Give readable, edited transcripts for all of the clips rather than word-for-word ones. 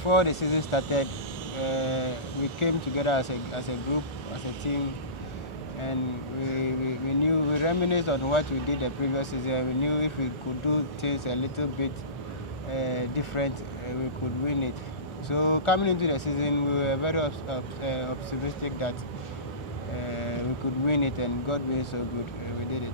before the season started, we came together as a group, as a team, and we reminisced on what we did the previous season. We knew if we could do things a little bit different, we could win it. So coming into the season, we were very optimistic that we could win it, and God being so good, we did it.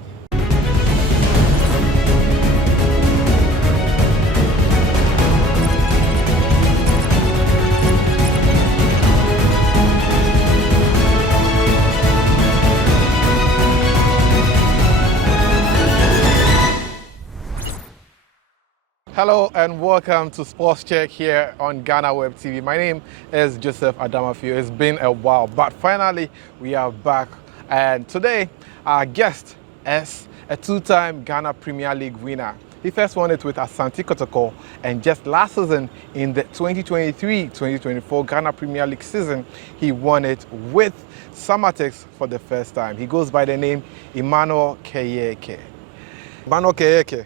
Hello and welcome to Sports Check here on GhanaWeb TV. My name is Joseph Adamafio. It's been a while, but finally we are back. And today our guest is a two-time Ghana Premier League winner. He first won it with Asante Kotoko, and just last season in the 2023-2024 Ghana Premier League season, he won it with Samatex for the first time. He goes by the name Emmanuel Keyekeh. Emmanuel Keyekeh,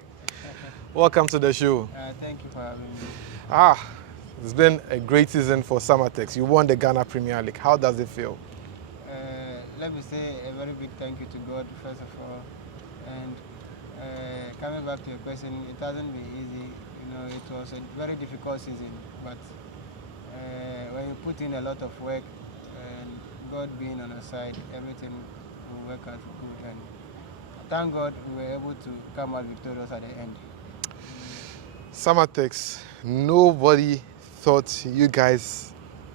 welcome to the show. Thank you for having me. It's been a great season for Samatex. You won the Ghana Premier League. How does it feel? Let me say a very big thank you to God, first of all. And coming back to your question, it hasn't been easy. You know, it was a very difficult season, but when you put in a lot of work and God being on our side, everything will work out good. And thank God we were able to come out victorious at the end. Samatex, nobody thought you guys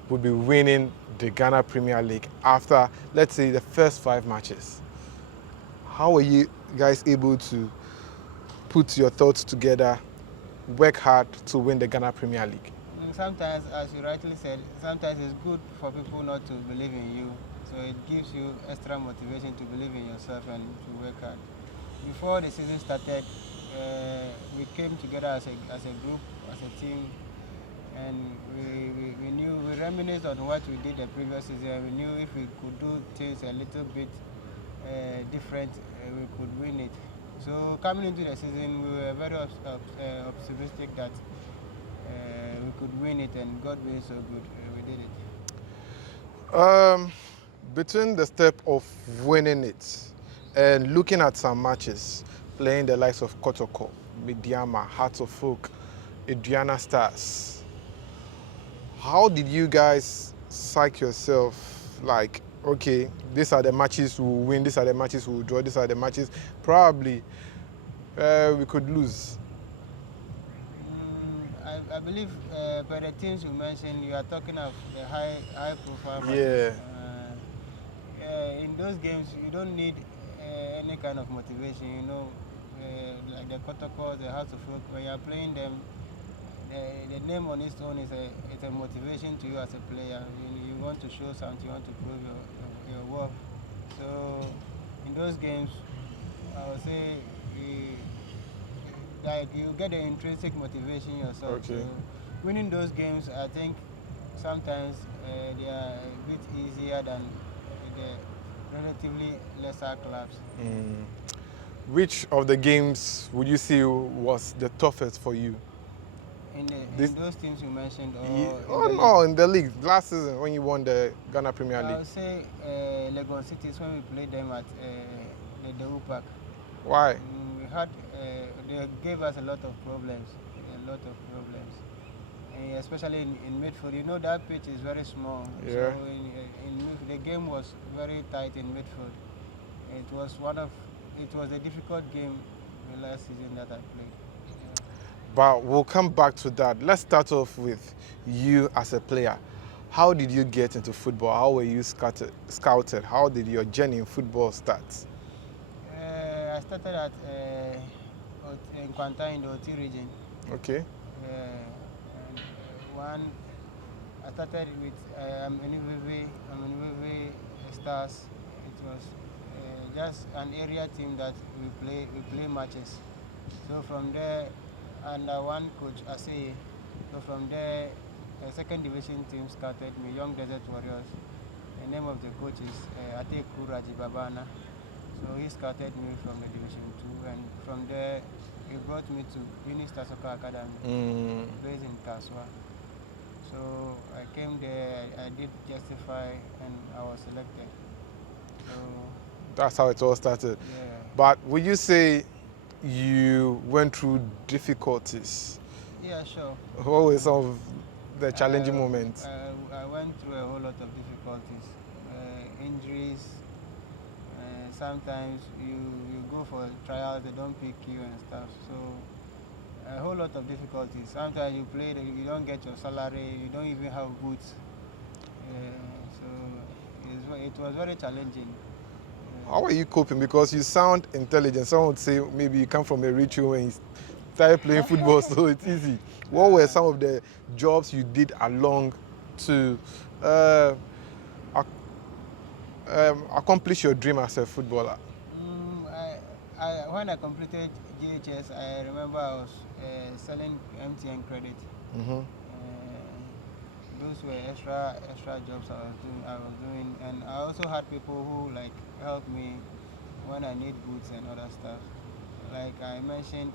would be winning the Ghana Premier League after, let's say, the first 5 matches. How were you guys able to put your thoughts together, work hard to win the Ghana Premier League? Sometimes, as you rightly said, sometimes it's good for people not to believe in you. So it gives you extra motivation to believe in yourself and to work hard. Before the season started, we came together as a group, as a team, and we reminisced on what we did the previous season. We knew if we could do things a little bit different, we could win it. So coming into the season, we were very optimistic that we could win it, and God being so good, we did it. Between the step of winning it and looking at some matches, playing the likes of Kotoko, Mediama, Hearts of Folk, Adriana Stars, how did you guys psych yourself? Like, okay, these are the matches we will win, these are the matches we will draw, these are the matches probably we could lose. I believe by the teams you mentioned, you are talking of the high profile matches. Yeah. In those games, you don't need any kind of motivation, you know. Like the Kotoko, the House of Folk, when you are playing them, the name on its own is a motivation to you as a player. You want to show something, you want to prove your worth. So in those games, I would say you get the intrinsic motivation yourself. Okay. So winning those games, I think sometimes they are a bit easier than the relatively lesser clubs. Which of the games would you say was the toughest for you? In those teams you mentioned? In the league. Last season when you won the Ghana Premier League. I would say Legon Cities when we played them at the Park. Why? They gave us a lot of problems. And especially in midfield. You know that pitch is very small. Yeah. So in midfield, the game was very tight in midfield. It was a difficult game the last season that I played. Yeah. But we'll come back to that. Let's start off with you as a player. How did you get into football? How were you scouted? How did your journey in football start? I started at in Kwanta in the OT region. Okay. I started with Untold Stars. It was just an area team that we play matches. So from there, under one coach, Aseye. So from there, a second division team scouted me, Young Desert Warriors. The name of the coach is Ateku Rajibabana. So he scouted me from the Division 2, and from there he brought me to Unistar Soccer Academy, based in Kaswa. So I came there, I did justify, and I was selected. So that's how it all started. yeah. But would you say you went through difficulties? Yeah, sure. What were some of the challenging moments? I went through a whole lot of difficulties, injuries. Sometimes you go for trials, they don't pick you and stuff. So a whole lot of difficulties. Sometimes you play, you don't get your salary, you don't even have boots. So it was very challenging. How are you coping? Because you sound intelligent. Someone would say maybe you come from a rich home and you started playing football, so it's easy. What were some of the jobs you did along to accomplish your dream as a footballer? When I completed GHS, I remember I was selling MTN credit. Those were extra jobs I was doing, and I also had people who like helped me when I need boots and other stuff. Like I mentioned,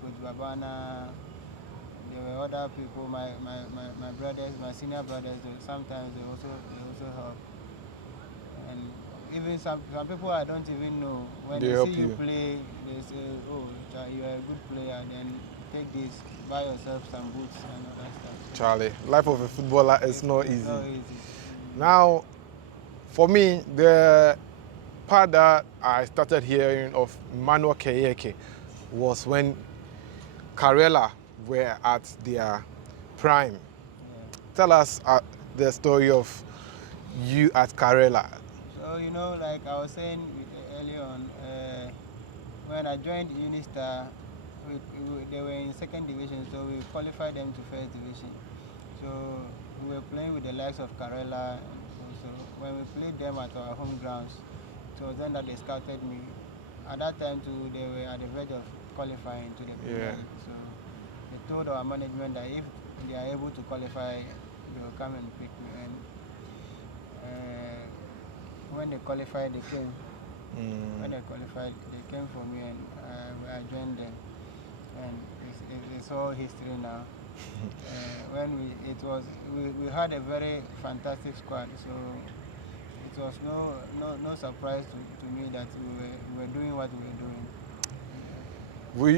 Coach Babana. There were other people, my brothers, my senior brothers. Sometimes they also help, and even some people I don't even know, when they see you play, they say, "Oh, you are a good player." Then take this, buy yourself some boots and all that stuff. Charlie, life of a footballer is not easy. Now, for me, the part that I started hearing of Emmanuel Keyekeh was when Karela were at their prime. Yeah. Tell us the story of you at Karela. So, you know, like I was saying earlier on, when I joined Unistar, they were in second division, so we qualified them to first division. So we were playing with the likes of Karela, and so when we played them at our home grounds, it was then that they scouted me. At that time too, they were at the verge of qualifying to the Premier League. So they told our management that if they are able to qualify, they will come and pick me. And when they qualified, they came. When they qualified, they came for me, and I joined them. And it's all history now. When we had a very fantastic squad, so it was no surprise to me that we were doing what we were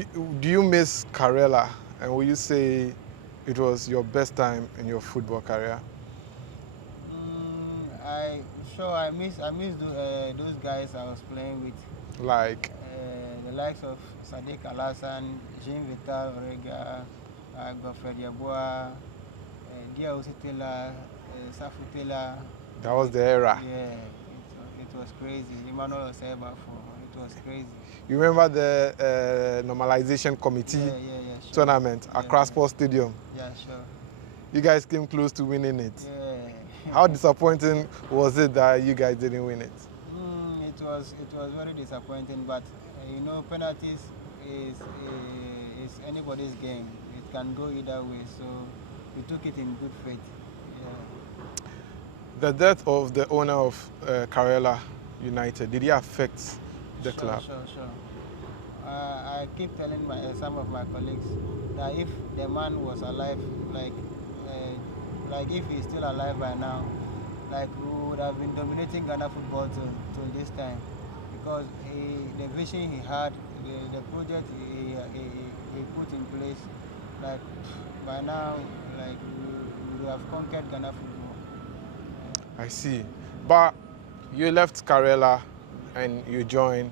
doing. Do you miss Karela, and will you say it was your best time in your football career? I miss those guys I was playing with. Like? The likes of Sadiq Alassan, Jean Vital Rega, Godfred Yabua, Dia Usitela, Safutela. That was the era. Yeah, it was crazy. Emmanuel Oseba, it was crazy. You remember the normalization committee tournament at Accra Sports Stadium? Yeah, sure. You guys came close to winning it. Yeah. How disappointing was it that you guys didn't win it? It was very disappointing, but you know, penalties is anybody's game. It can go either way, so we took it in good faith. Yeah. The death of the owner of Karela United, did it affect the club? Sure. I keep telling some of my colleagues that if the man was alive, like if he's still alive by now, like we would have been dominating Ghana football till this time, because the vision he had, the project he put in place, like by now, like we would have conquered Ghana football. I see. But you left Karela and you joined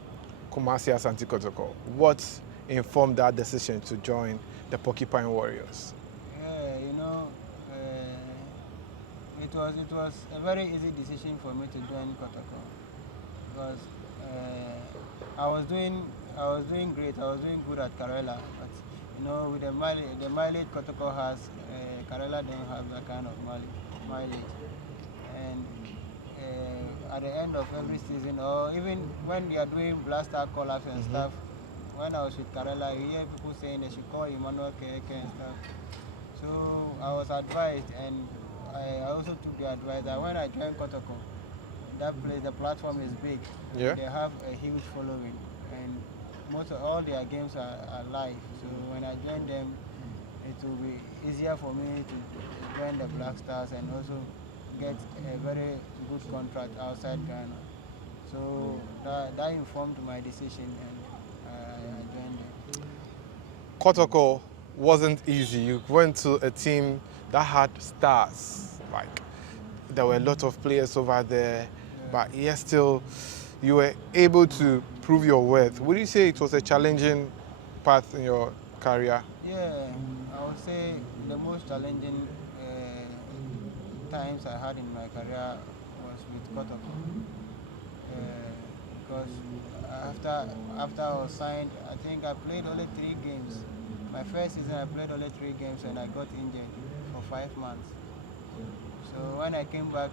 Kumasi Asante Kotoko. What informed that decision to join the Porcupine Warriors? Yeah, you know, it was a very easy decision for me to join Kotoko, because I was doing great. I was doing good at Karela, but you know, with the mileage Kotoko has, Karela don't have that kind of mileage. And at the end of every season, or even when they are doing blaster call-ups and stuff, when I was with Karela, you hear people saying they should call Emmanuel Keyekeh and stuff. So I was advised, and I also took the advice that when I joined Kotoko, that place, the platform is big. Yeah. They have a huge following, and all their games are live. So when I joined them, it will be easier for me to join the Black Stars and also get a very good contract outside Ghana. So that informed my decision, and I joined them. Kotoko wasn't easy. You went to a team that had stars. Like, there were a lot of players over there, but yet still you were able to prove your worth. Would you say it was a challenging path in your career? Yeah, I would say the most challenging times I had in my career was with Kotoko. Because after I was signed, I think I played only 3 games. My first season I played only 3 games and I got injured for 5 months. So when I came back,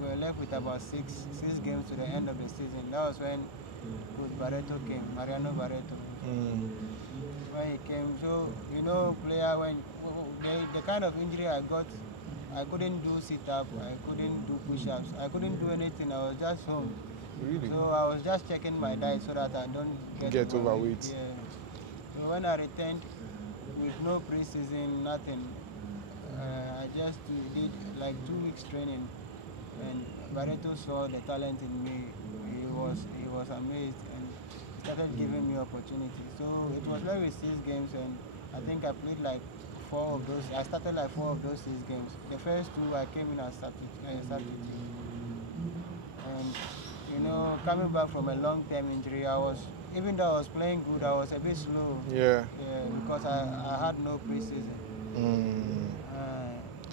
we were left with about six games to the end of the season. That was when Coach Barreto came, Mariano Barreto. When he came, so player, when the kind of injury I got, I couldn't do sit-up, I couldn't do push-ups, I couldn't do anything. I was just home. Really? So I was just checking my diet so that I don't get overweight. Yeah. So when I returned with no pre-season, nothing, I just did like 2 weeks training, and Barreto saw the talent in me. He was amazed and started giving me opportunity. So it was like with 6 games, and I think I played like 4 of those. I started like 4 of those 6 games. The first 2 I came in as substitute. And coming back from a long-term injury, even though I was playing good, I was a bit slow. Yeah. Because I had no preseason.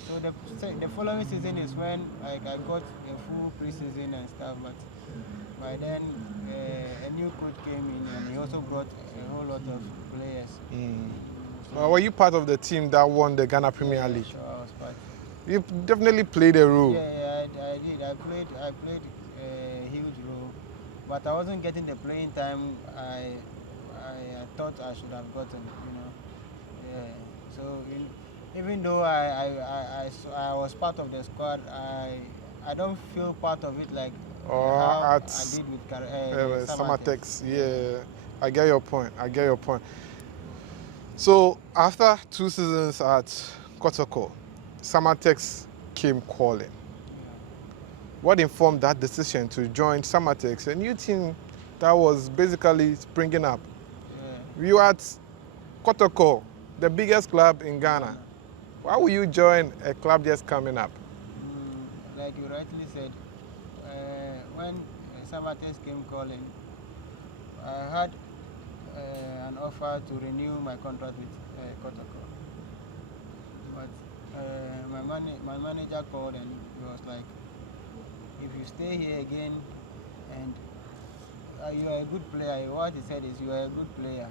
So the following season is when I got a full preseason and stuff. But by then, a new coach came in and he also brought a whole lot of players. Well, were you part of the team that won the Ghana Premier League? Sure, I was part. You definitely played a role. Yeah, I did. I played a huge role, but I wasn't getting the playing time I thought I should have gotten. Yeah. So even though I was part of the squad, I don't feel part of it like how I did with Samatex. Yeah, I get your point. So after 2 seasons at Kotoko, Samatex came calling. Yeah. What informed that decision to join Samatex, a new team that was basically springing up? Yeah. You at Kotoko, the biggest club in Ghana. Why would you join a club just coming up? Like you rightly said, when Samatex came calling, I had an offer to renew my contract with Kotoko. But my manager called and he was like, if you stay here again and you are a good player, what he said is you are a good player.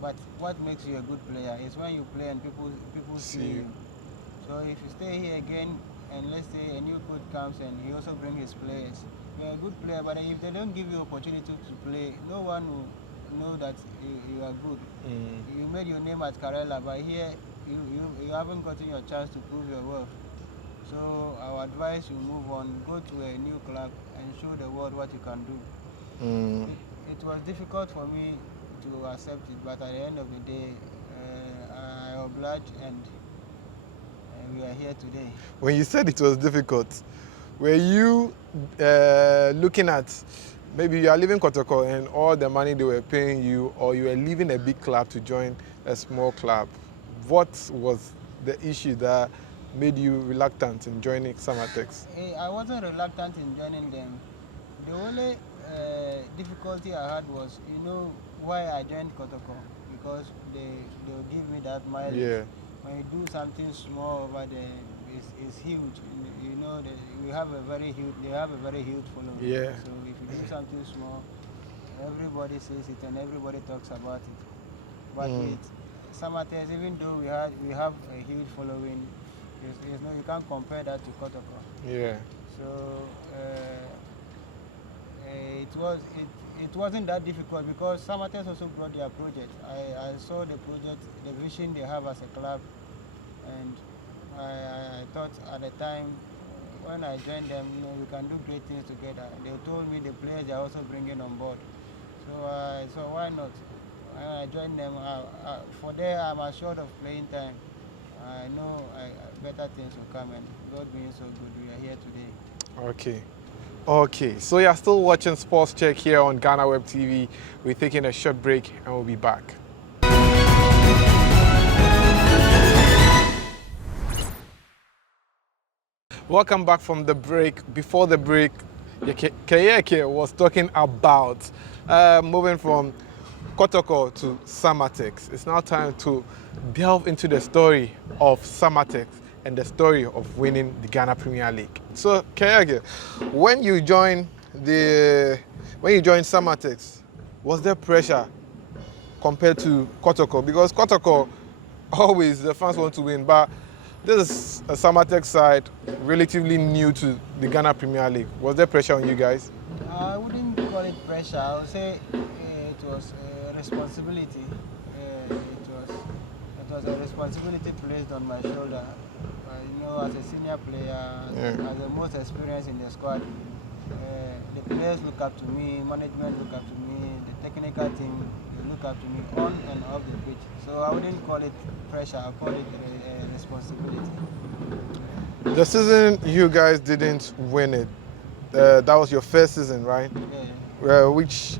But what makes you a good player is when you play and people see you. So if you stay here again and let's say a new coach comes and he also brings his players, you're a good player, but if they don't give you opportunity to play, no one will know that you are good. You made your name at Karela, but here you haven't gotten your chance to prove your worth. So I would advise you move on, go to a new club and show the world what you can do. It was difficult for me to accept it, but at the end of the day, I obliged and we are here today. When you said it was difficult, were you looking at maybe you are leaving Kotoko and all the money they were paying you, or you were leaving a big club to join a small club? What was the issue that made you reluctant in joining Samatex? I wasn't reluctant in joining them. The only difficulty I had was, why I joined Kotoko, because they'll give me that mileage. Yeah. When you do something small over there, it's huge. They have a very huge following. Yeah. So if you do something small, everybody says it and everybody talks about it. But with Samatex, even though we have a huge following, you can't compare that to Kotoko. Yeah. So it wasn't that difficult because Samatex also brought their project. I saw the project, the vision they have as a club, and I thought at the time when I joined them, we can do great things together. They told me the players they are also bringing on board. So why not? I joined them. For there, I'm assured of playing time. I know better things will come, and God being so good, we are here today. Okay. Okay, so you're still watching Sports Check here on GhanaWeb TV. We're taking a short break and we'll be back. Welcome back from the break. Before the break, Keyekeh was talking about moving from Kotoko to Samatex. It's now time to delve into the story of Samatex and the story of winning the Ghana Premier League. So, Keyekeh, when you joined Samatex, was there pressure compared to Kotoko? Because Kotoko, always the fans want to win, but this is a Samatex side relatively new to the Ghana Premier League. Was there pressure on you guys? I wouldn't call it pressure. I would say it was a responsibility. It was a responsibility placed on my shoulder. You know, as a senior player, as the most experienced in the squad, the players look up to me, management look up to me, the technical team they look up to me on and off the pitch. So I wouldn't call it pressure. I call it a responsibility. The season you guys didn't win it. That was your first season, right? Yeah. Which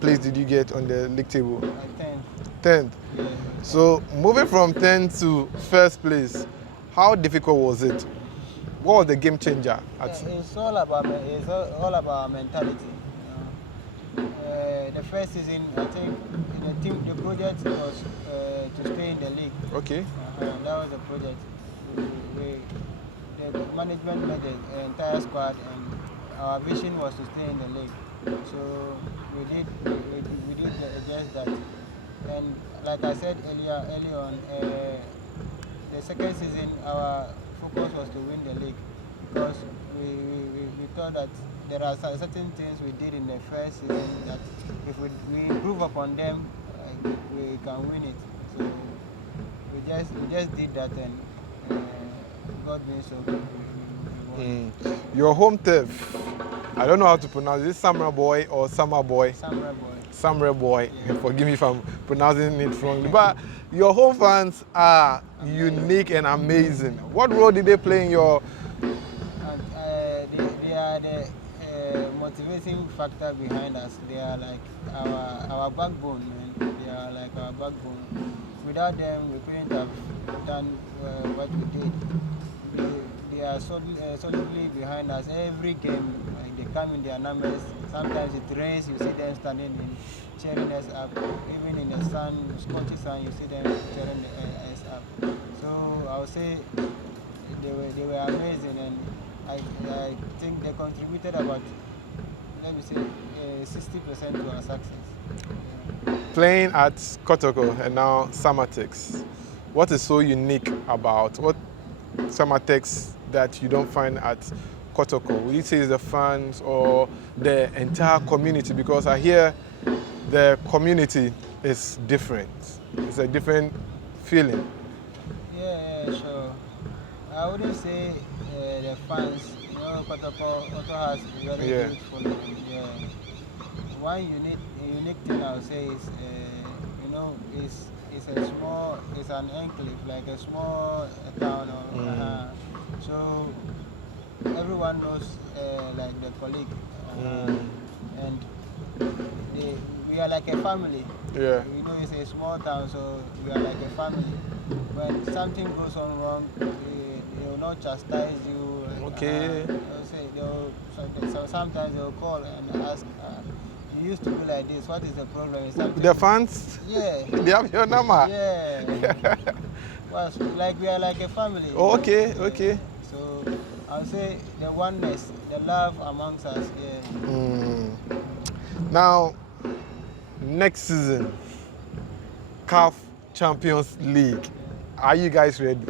place did you get on the league table? 10th. 10th. Yeah. So moving from 10th to first place, how difficult was it? What was the game changer? It's all about mentality. The first season, I think, the project was to stay in the league. Okay. That was the project. The management made the entire squad, and our vision was to stay in the league. So we did just that. And like I said early on, the second season our focus was to win the league, because we thought that there are certain things we did in the first season that if we improve upon them, we can win it. So we just did that, and God being so good. Your home turf, I don't know how to pronounce it. Samra Boy or Summer Boy? Samra Boy. Samra Boy. Yeah. Forgive me if I'm pronouncing it wrongly. But your home fans are unique and amazing. What role did they play in your... They are the motivating factor behind us. They are like our backbone, man. They are like our backbone. Without them, we couldn't have done what we did. They are solidly behind us. Every game, they come in their numbers. Sometimes it rains, you see them standing in, cheering us up. Even in the sun, scorchy sun, you see them cheering us up. So I would say they were amazing, and I think they contributed about, let me say, 60% to our success. Yeah. Playing at Kotoko and now Samatex, what is so unique about what Samatex that you don't find at Kotoko? Will you say it's the fans or the entire community? Because I hear the community is different. It's a different feeling. Yeah, sure. I wouldn't say the fans. You know, Kotoko also has very good following. Yeah. One unique thing I would say is, you know, it's an enclave, like a small town. So everyone knows like the colleague, and we are like a family. Yeah. You know, it's a small town, so we are like a family. When something goes on wrong, they will not chastise you. Okay. Sometimes they'll call and ask, you used to be like this, what is the problem? The fans? Yeah. They have your number? Yeah. Well, like we are like a family. Oh, okay, okay. So I'll say the oneness, the love amongst us. Yeah. Now, next season, CAF Champions League. Are you guys ready?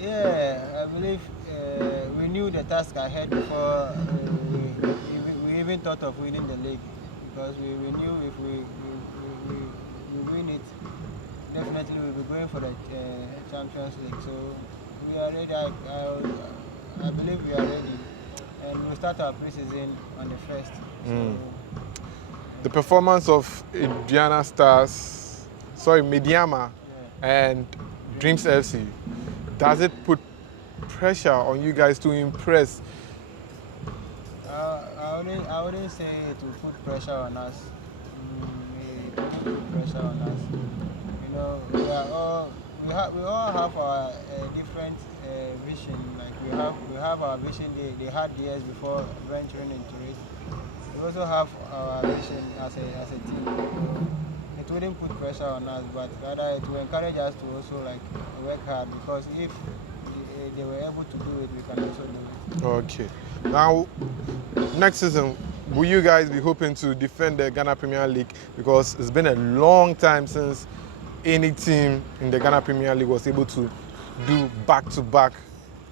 Yeah, I believe we knew the task ahead before we even thought of winning the league, because we knew if we win it, definitely we'll be going for the Champions League. So we are ready. I believe we are ready, and we'll start our pre-season on the 1st. So The performance of Indiana Stars, sorry, Mediama and Dreams FC, does it put pressure on you guys to impress? I wouldn't say it will put pressure on us. It wouldn't put pressure on us. You know, we all have our different vision. Like we have our vision. They had years before venturing into it. We also have our vision as a team. So it wouldn't put pressure on us, but rather it will encourage us to also like work hard, because if they were able to do it, we can also do it. Okay. Now, next season, will you guys be hoping to defend the Ghana Premier League? Because it's been a long time since any team in the Ghana Premier League was able to do back-to-back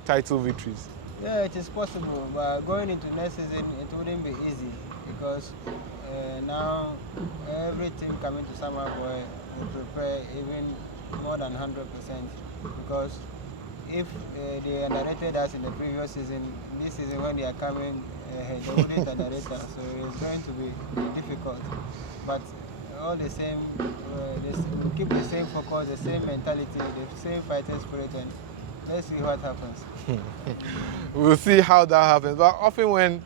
title victories. Yeah, it is possible, but going into next season, it wouldn't be easy, because now every team coming to Summer Boy will prepare even more than 100%, because if they underrated us in the previous season, this season when they are coming, they wouldn't underrate us, so it's going to be difficult. But all the same, we'll keep the same focus, the same mentality, the same fighting spirit, and let's see what happens. We'll see how that happens. But often when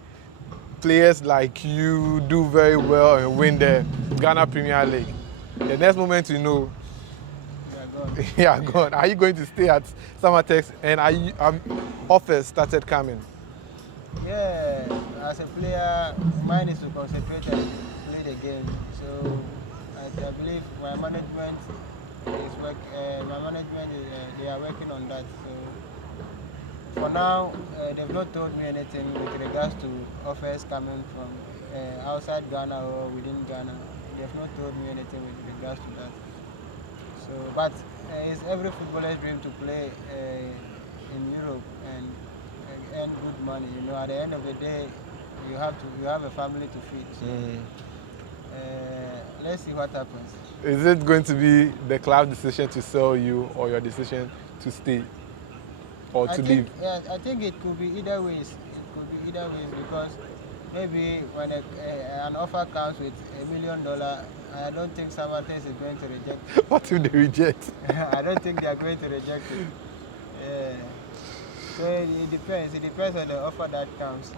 players like you do very well and win the Ghana Premier League, the next moment you know, yeah, gone. Are you going to stay at Summertex, and have offers started coming? Yeah, as a player, mine is to concentrate and play the game. So I believe my management they are working on that. So for now, they've not told me anything with regards to offers coming from outside Ghana or within Ghana. They've not told me anything with regards to that. So, but it's every footballer's dream to play in Europe and earn good money. You know, at the end of the day, you have a family to feed. So, let's see what happens. Is it going to be the club decision to sell you, or your decision to stay or to leave? Yeah, I think it could be either ways. It could be either ways, because maybe when an offer comes with $1 million, I don't think Samatex is going to reject it. What if they reject? I don't think they are going to reject it. So it depends. It depends on the offer that comes.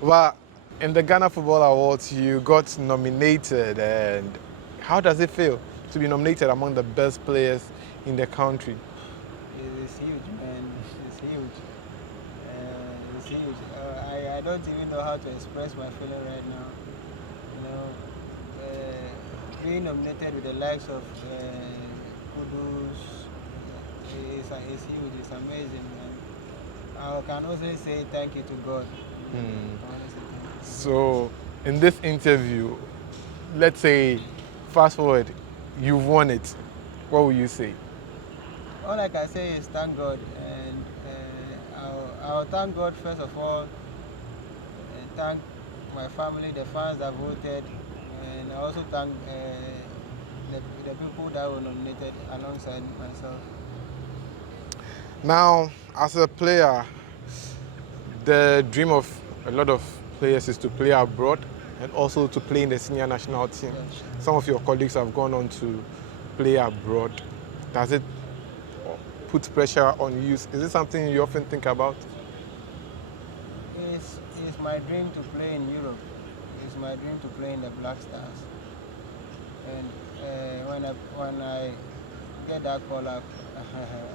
Well, in the Ghana Football Awards, you got nominated, and how does it feel to be nominated among the best players in the country? It's huge, man. It's huge. It's huge. I don't even know how to express my feeling right now. You know, being nominated with the likes of Kudus is huge. It's amazing, man. I can also say thank you to God. So, in this interview, let's say, fast forward, you've won it. What will you say? All I can say is thank God, and I'll thank God first of all, and thank my family, the fans that voted, and I also thank the people that were nominated alongside myself. Now, as a player, the dream of a lot of players is to play abroad and also to play in the senior national team. Yes. Some of your colleagues have gone on to play abroad. Does it put pressure on you? Is it something you often think about? It's my dream to play in Europe. It's my dream to play in the Black Stars. And when I get that call up,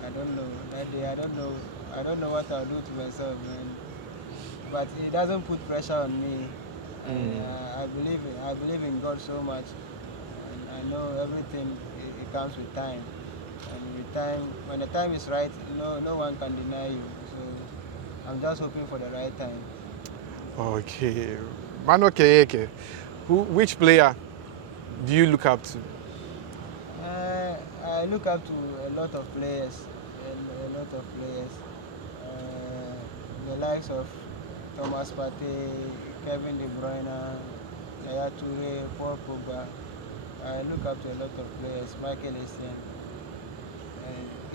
I don't know. That day, I don't know what I'll do to myself, man. But it doesn't put pressure on me. And I believe in God so much. And I know everything it comes with time. And with time, when the time is right, no one can deny you. So I'm just hoping for the right time. Okay. Emmanuel Keyekeh, which player do you look up to? I look up to a lot of players. The likes of Thomas Partey, Kevin De Bruyne, Yaya Toure, Paul Pogba. I look up to a lot of players, Michael Essien.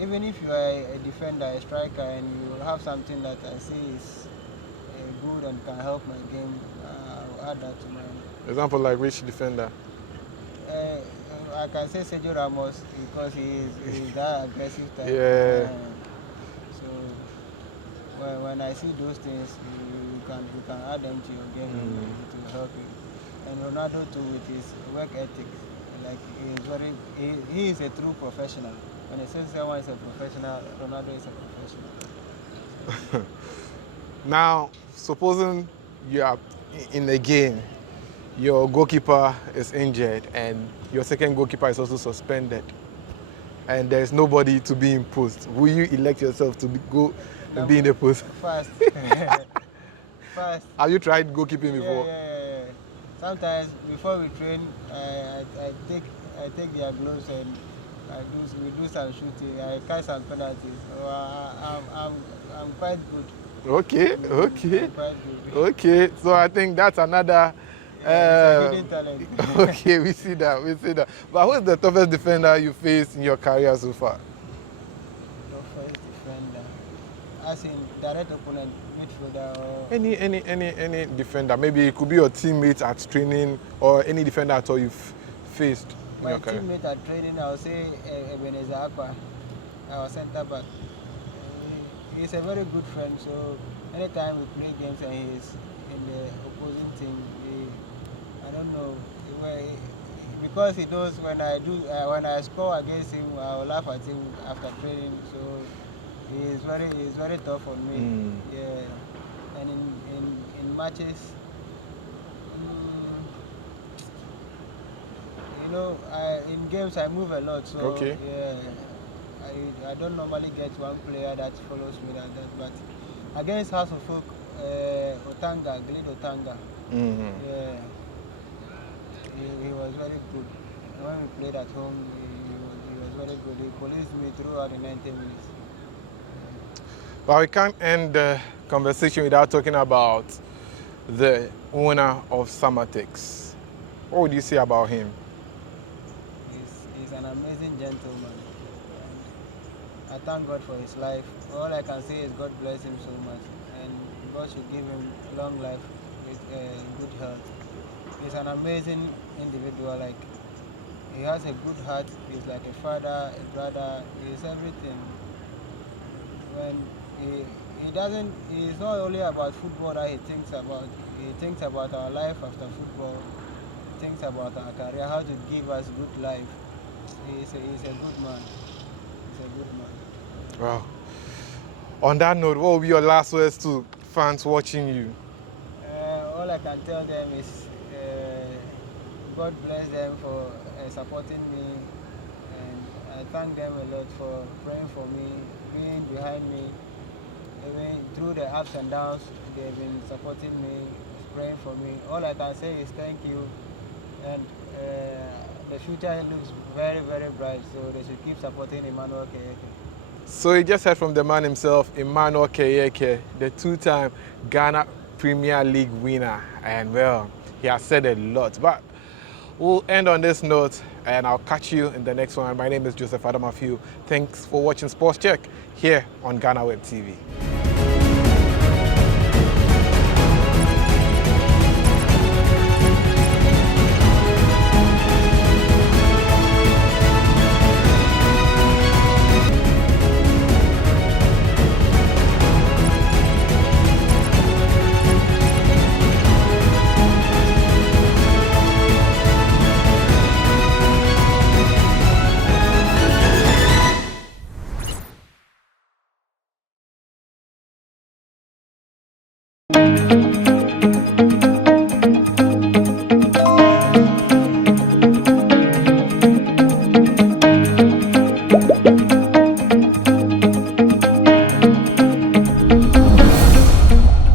Even if you are a defender, a striker, and you have something that I see is good and can help my game, add that to mine. Example like which defender? I can say Sergio Ramos because he's that aggressive type. Yeah. So when I see those things, you can add them to your game and it will help you. And Ronaldo too, with his work ethic, like he is a true professional. When I say someone is a professional, Ronaldo is a professional. Now, supposing you are in a game, your goalkeeper is injured and your second goalkeeper is also suspended, and there is nobody to be in post, will you elect yourself to go and be in the post? Fast. Fast. Have you tried goalkeeping before? Yeah. Sometimes before we train, I take their gloves and we do some shooting. I catch some penalties. So I'm quite good. Okay. I'm quite good. Okay, so I think that's another. It's a hidden talent. Okay, we see that. But who is the toughest defender you faced in your career so far? Toughest defender, as in direct opponent, midfielder, or Any defender. Maybe it could be your teammate at training or any defender at all you've faced in your career. My teammate at training, I would say Ebenezer Akpa, our centre back. He's a very good friend, so anytime we play games and he's in the opposing team, I don't know, because he knows when I score against him, I will laugh at him after training. So he's very tough on me. Yeah, and in matches, in games I move a lot. So okay. Yeah. I don't normally get one player that follows me like that, but against House of Folk, Glade Otanga, yeah, he was very good. And when we played at home, he was very good. He policed me throughout the 90 minutes. But we can't end the conversation without talking about the owner of Summertex. What would you say about him? He's an amazing gentleman. I thank God for his life. All I can say is God bless him so much, and God should give him long life with good health. He's an amazing individual. Like, he has a good heart. He's like a father, a brother. He's everything. When it's not only about football that he thinks about. He thinks about our life after football. He thinks about our career, how to give us good life. He's a good man. He's a good man. Wow. On that note, what will be your last words to fans watching you? All I can tell them is God bless them for supporting me, and I thank them a lot for praying for me, being behind me. Even through the ups and downs, they've been supporting me, praying for me. All I can say is thank you, and the future looks very, very bright, so they should keep supporting Emmanuel Keyekeh. So you just heard from the man himself, Emmanuel Keyekeh, the two-time Ghana Premier League winner. And well, he has said a lot. But we'll end on this note, and I'll catch you in the next one. My name is Joseph Adamafiu. Thanks for watching Sports Check here on GhanaWeb TV.